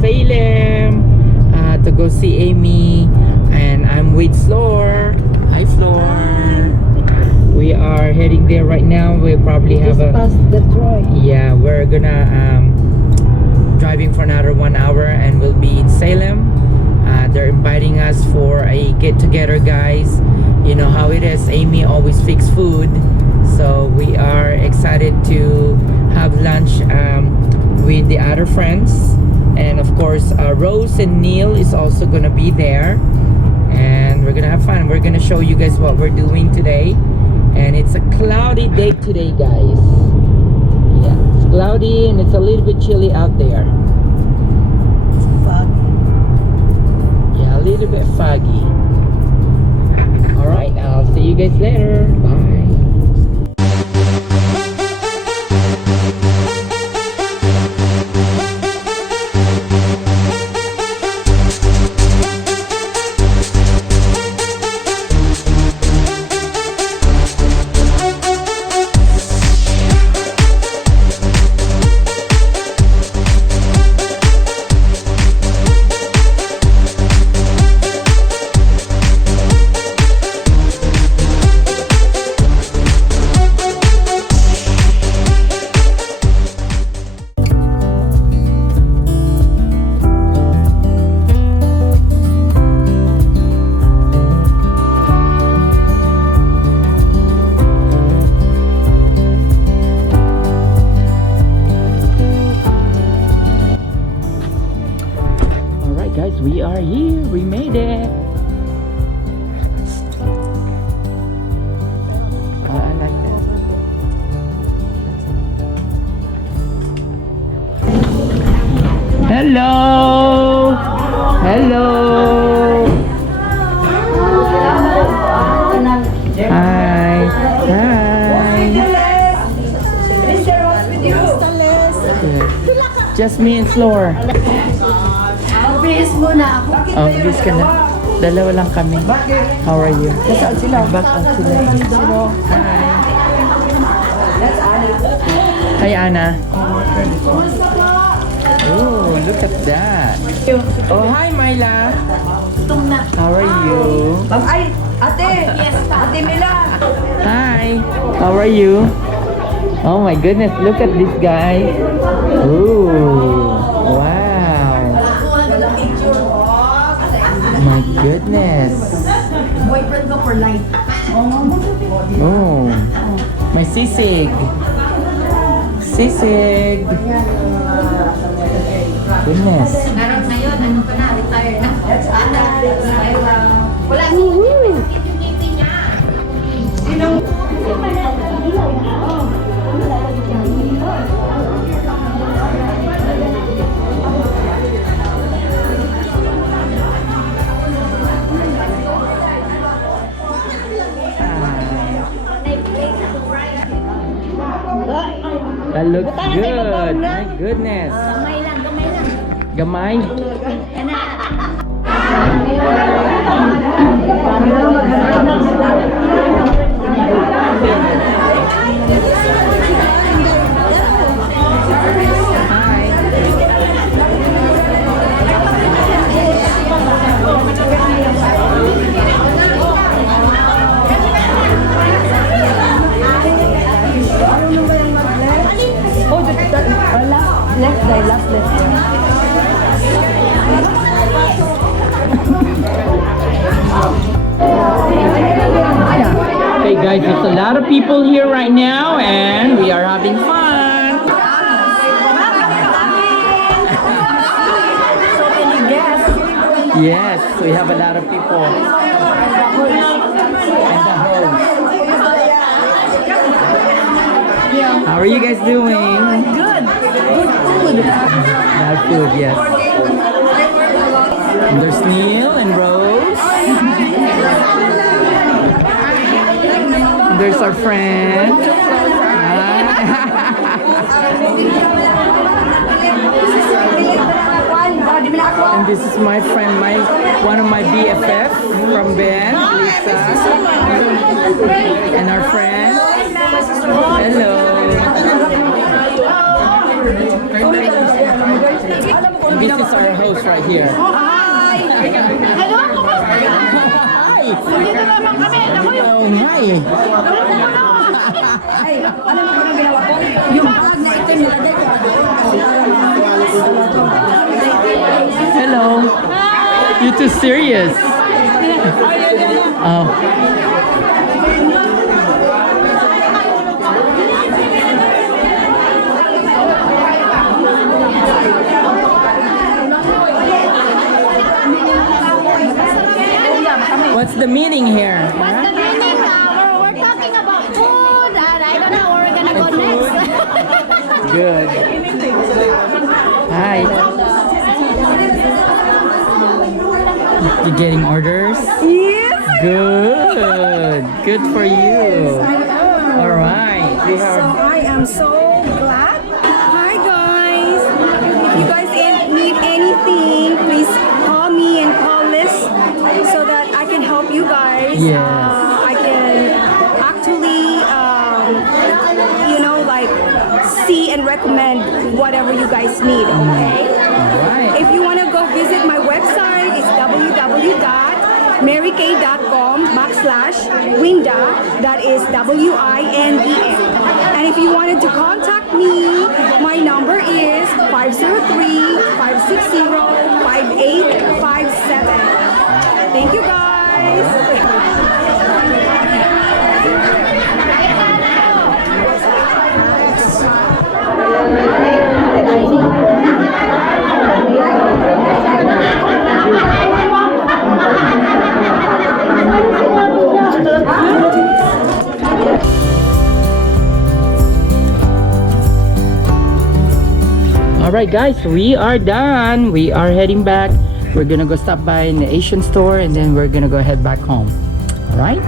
Salem to go see Amy, and I'm with Floor. Hi, Floor. We are heading there right now. We probably have Just past Detroit. yeah, we're gonna driving for another 1 hour, and we'll be in Salem. They're inviting us for a get-together, guys. You know how it is. Amy always fix food, so we are excited to have lunch with the other friends, and of course Rose and Neil is also gonna be there, and we're gonna have fun. We're gonna show you guys what we're doing today, and it's a cloudy day today, guys. Yeah, it's cloudy and it's a little bit chilly out there. It's foggy. Yeah, a little bit foggy. All right, I'll see you guys later. Bye. Guys, we are here. We made it. Oh, I like that. Hello. Hello. Hi. Hi. Just me and Floor. Bis muna ako. Oh, bis ka na. Dalawa lang kami. How are you? Nasaan sila? Back out sila. Hi. Hi, Anna. Oh, look at that. Oh, hi, Myla. How are you? Ay, ate! Yes, ate Mila! Hi. How are you? Oh my goodness, look at this guy. Ooh. Wow. My goodness. Boyfriend ko for life. Oh. My sisig. Sisig. Goodness. Meron ngayon, ano pa na, retired na. Wala kitty niya. That looks good. My goodness. Gamay lang, gamay lang. Gamay. Yan na. Left day, last left day. Hey guys, there's a lot of people here right now and we are having fun. Yes, we have a lot of people. And the host. How are you guys doing? Good. Good food. Nice food, yes. And there's Neil and Rose. And there's our friend. And this is my friend, one of my BFF from Ben, Lisa. And our friend. Hello. This is our host right here. Hi! Hello, kumusta? Hi! Dito naman kami. Ako yung Oh, hi! Ay, alam mo kung ginawa ko? Yung bag na itim na dito. Hello. You too serious? Oh. What's the meaning here? What's the meaning? We're talking about food and I don't know where we're gonna go next. Good. Hi. You getting orders? Yes! Good. Good for you. All right. We So have. I am so glad. Hi guys! If you guys need anything, please call me and call Liz so that I can help you guys. Yes. I can actually, like see and recommend whatever you guys need. Okay. All right. If you want to go visit my website, it's www.marykay.com/Winda. That is WINDA. And if you wanted to contact me, my number is 503-560-5857. Thank you guys. Alright guys, we are done. We are heading back. We're gonna go stop by in the Asian store and then we're gonna go head back home. Alright?